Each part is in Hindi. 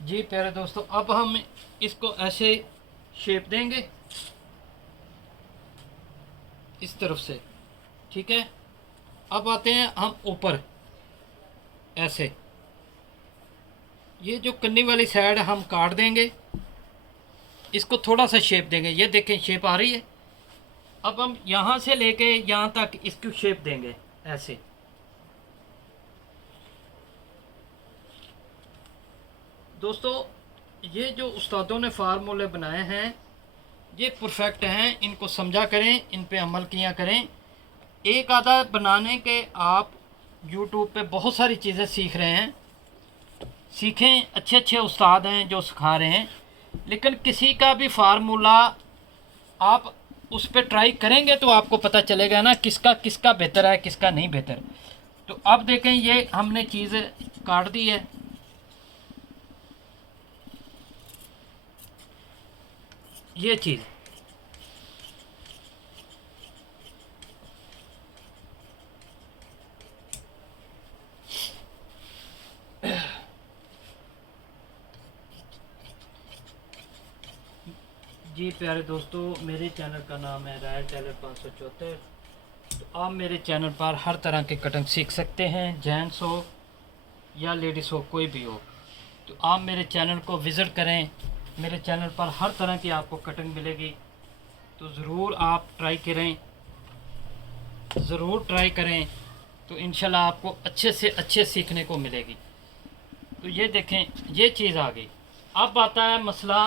जी प्यारे दोस्तों, अब हम इसको ऐसे शेप देंगे इस तरफ से। ठीक है, अब आते हैं हम ऊपर। ऐसे ये जो कन्नी वाली साइड हम काट देंगे, इसको थोड़ा सा शेप देंगे। ये देखें शेप आ रही है। अब हम यहाँ से लेके यहाँ तक इसकी शेप देंगे ऐसे। दोस्तों, ये जो उस्तादों ने फार्मूले बनाए हैं ये परफेक्ट हैं, इनको समझा करें, इन पे अमल किया करें। एक आधा बनाने के आप यूट्यूब पे बहुत सारी चीज़ें सीख रहे हैं, सीखें, अच्छे अच्छे उस्ताद हैं जो सिखा रहे हैं, लेकिन किसी का भी फार्मूला आप उस पर ट्राई करेंगे तो आपको पता चलेगा ना किसका किसका बेहतर है, किसका नहीं बेहतर। तो अब देखें, ये हमने चीज़ काट दी है। ये चीज़ जी प्यारे दोस्तों, मेरे चैनल का नाम है रॉयल टेलर 574। तो आप मेरे चैनल पर हर तरह के कटिंग सीख सकते हैं, जेंट्स हो या लेडीज़ हो, कोई भी हो। तो आप मेरे चैनल को विज़िट करें, मेरे चैनल पर हर तरह की आपको कटिंग मिलेगी। तो ज़रूर आप ट्राई करें, ज़रूर ट्राई करें, तो इंशाल्लाह आपको अच्छे से अच्छे सीखने को मिलेगी। तो ये देखें, ये चीज़ आ गई। अब आता है मसला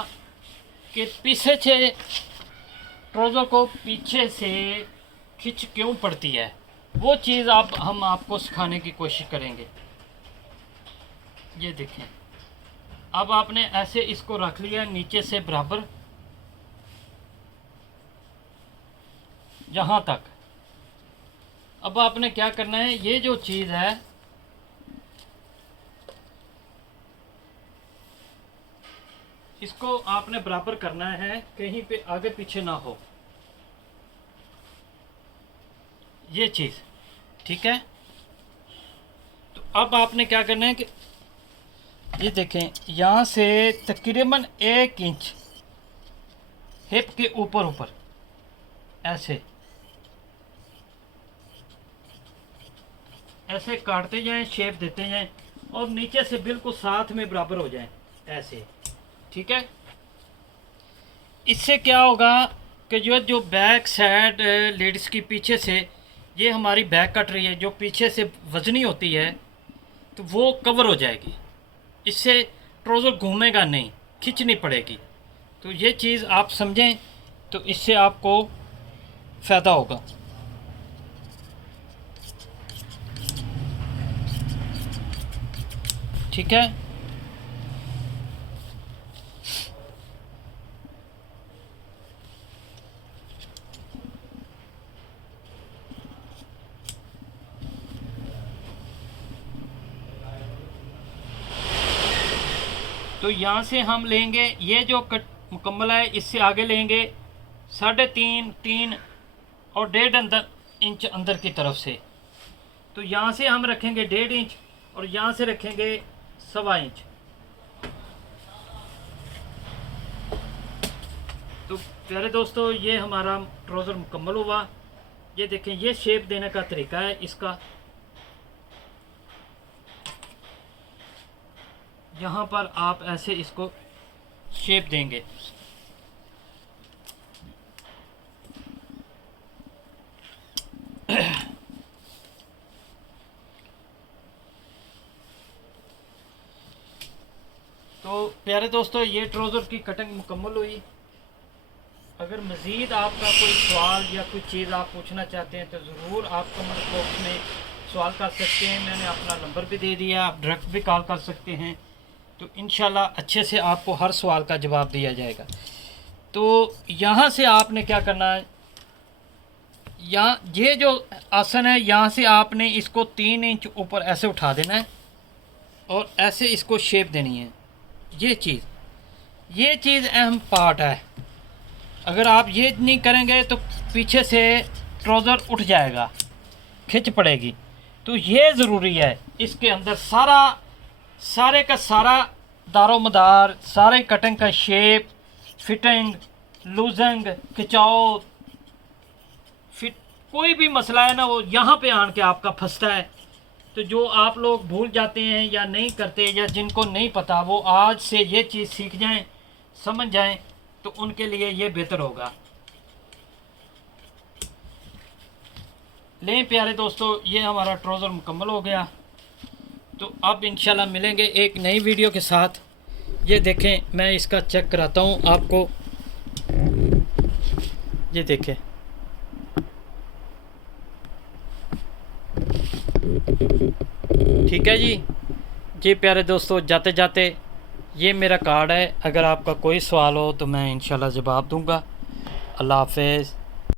कि पीछे से ट्राउज़र को पीछे से खिंच क्यों पड़ती है। वो चीज़ हम आपको सिखाने की कोशिश करेंगे। ये देखें, अब आपने ऐसे इसको रख लिया नीचे से बराबर यहाँ तक। अब आपने क्या करना है, ये जो चीज़ है इसको आपने बराबर करना है, कहीं पे आगे पीछे ना हो ये चीज़। ठीक है, तो अब आपने क्या करना है कि ये देखें, यहाँ से तकरीबन 1 इंच हिप के ऊपर ऊपर ऐसे ऐसे काटते जाएं, शेप देते जाएं, और नीचे से बिल्कुल साथ में बराबर हो जाएं ऐसे। ठीक है, इससे क्या होगा कि जो बैक साइड लेडीज़ की पीछे से ये हमारी बैक कट रही है, जो पीछे से वजनी होती है, तो वो कवर हो जाएगी। इससे ट्राउज़र घूमेगा नहीं, खिंचनी पड़ेगी। तो ये चीज़ आप समझें तो इससे आपको फ़ायदा होगा। ठीक है, तो यहाँ से हम लेंगे ये जो कट मुकम्मल है, इससे आगे लेंगे 3.5 3 और 1.5 इंच अंदर की तरफ से। तो यहाँ से हम रखेंगे 1.5 इंच और यहाँ से रखेंगे 1.25 इंच। तो प्यारे दोस्तों, ये हमारा ट्राउज़र मुकम्मल हुआ। ये देखें, ये शेप देने का तरीका है इसका। यहाँ पर आप ऐसे इसको शेप देंगे। तो प्यारे दोस्तों, ये ट्राउज़र की कटिंग मुकम्मल हुई। अगर मज़ीद आपका कोई सवाल या कोई चीज़ आप पूछना चाहते हैं तो ज़रूर आप कमेंट बॉक्स में सवाल कर सकते हैं। मैंने अपना नंबर भी दे दिया, आप डायरेक्ट भी कॉल कर सकते हैं। तो इंशाल्लाह अच्छे से आपको हर सवाल का जवाब दिया जाएगा। तो यहाँ से आपने क्या करना है, यहाँ ये जो आसन है, यहाँ से आपने इसको 3 इंच ऊपर ऐसे उठा देना है और ऐसे इसको शेप देनी है। ये चीज़ अहम पार्ट है। अगर आप ये नहीं करेंगे तो पीछे से ट्राउज़र उठ जाएगा, खिंच पड़ेगी। तो ये ज़रूरी है, इसके अंदर सारे का सारा दारोमदार, सारे कटिंग का शेप, फिटिंग, लूजिंग, खिंचाव, फिट, कोई भी मसला है ना वो यहाँ पे आन के आपका फंसता है। तो जो आप लोग भूल जाते हैं या नहीं करते या जिनको नहीं पता, वो आज से ये चीज़ सीख जाएं, समझ जाएं, तो उनके लिए ये बेहतर होगा। लें प्यारे दोस्तों, ये हमारा ट्राउज़र मुकम्मल हो गया। तो अब इंशाल्लाह मिलेंगे एक नई वीडियो के साथ। ये देखें, मैं इसका चेक कराता हूँ आपको। ये देखें, ठीक है जी प्यारे दोस्तों, जाते जाते ये मेरा कार्ड है। अगर आपका कोई सवाल हो तो मैं इंशाल्लाह जवाब दूंगा। अल्लाह हाफ़िज़।